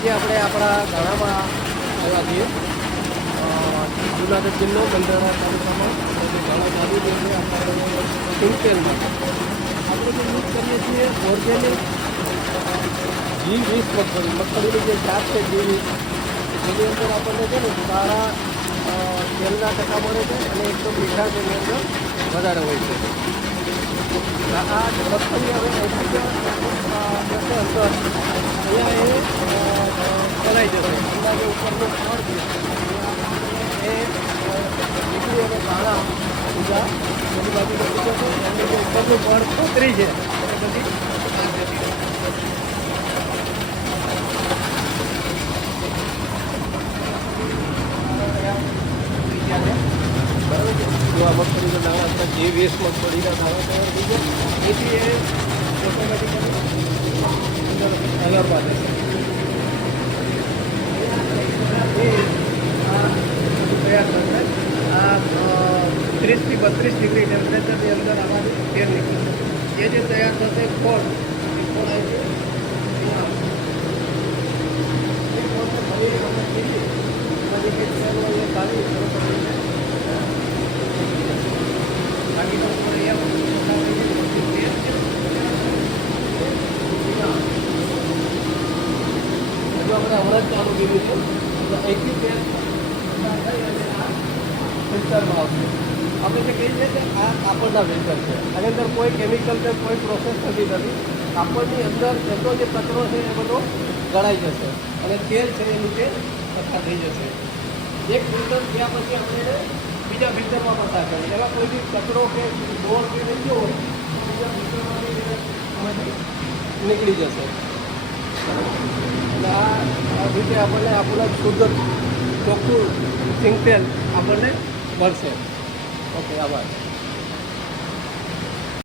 આજે આપણે આપણા ગાળામાં આવ્યા છીએ જુનાગઢ જિલ્લો બંધારા તાલુકામાં ગાળા ચાલુ જે છે આપણે સિંગતેલમાં આપણે જે યુઝ કરીએ છીએ ઓર્ગેનિક G20 મગફળીની જે જાત છે G20 જેની અંદર આપણને છે ને સારા તેલના ટકા મળે છે અને એકદમ મીઠાશ એની અંદર વધારે હોય છે. આ જે મગફળી હવે અંદર અહીંયા એ ચલાઈ જશે અંદાજે ઉપરનું ફળ છે એ નીકળી અને દાણા બીજા બધી બાજુ જતી જશે અને જે ઉપરનું ફળ ખોતરી છે એ બધી જો આ મગફળીના દાણા હતા G20 મગફળીના દાણા તૈયાર થઈ જાય એથી એ ઓટોમેટિકલી અંદર હલાવવા દેશે. તૈયાર થશે આ 30 થી 32 ડિગ્રી ટેમ્પરેચરની અંદર આમાંથી તેલ નીકળશે. એ જે તૈયાર થશે ખોળ એ ખોળ આવી આપણે હમણાં જ ચાલુ કર્યું છે એટલે અહીંથી તેલ ફિલ્ટરમાં આવશે. આપણે જે કહીએ છીએ કે આ કાપડના ફિલ્ટર છે આની અંદર કોઈ કેમિકલ કે કોઈ પ્રોસેસ થતી નથી. કાપડની અંદર જેટલો જે કચરો છે એ બધો ગળાઈ જશે અને તેલ છે એ નીચે પસાર થઈ જશે. એક ફિલ્ટર થયા પછી આપણે બીજા ફિલ્ટરમાં પસાર કરીએ એવા કોઈ બી કચરો કે બોર કે નહીં ગયો હોય બીજા ફિલ્ટરમાંથી નીકળી જશે અને આ રીતે આપણને આપણું શુદ્ધ ચોખ્ખું સિંગતેલ આપણને મળશે. ઓકે, આભાર.